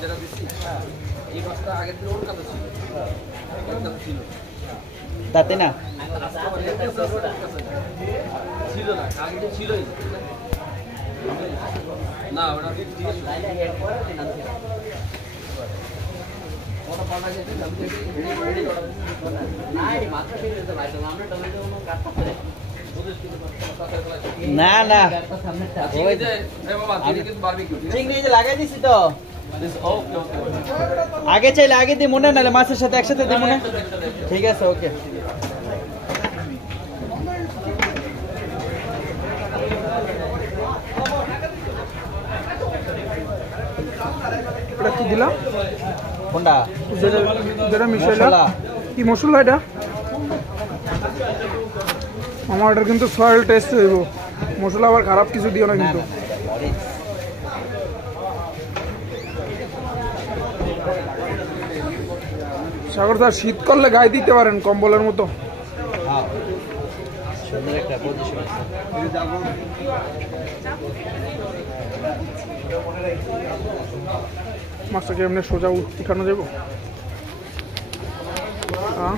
যেটা দিচ্ছি এই মাছটা আগের দিন ওর কাছে ছিল, ওর কাছে ছিল তাতে না ছিল না, আগে দিন ছিলই না, ওটা না না চিংড়ি যে লাগাই দিছি তো আগে চাইলে আগে দিই মনে নাহলে মাছের সাথে একসাথে দিই মনে। ঠিক আছে ওকে। এটা কি দিলাম কোনটা যেটা মিশাইলা কি মশলা এটা আমার এটা কিন্তু সয়েল টেস্ট হইব মশলা আবার খারাপ কিছু দিও না কিন্তু সাগর স্যার শীত করলে গায়ে দিতে পারেন কম্বলের মতো মাছটাকে এমনি সোজা উঠানো যাবো হ্যাঁ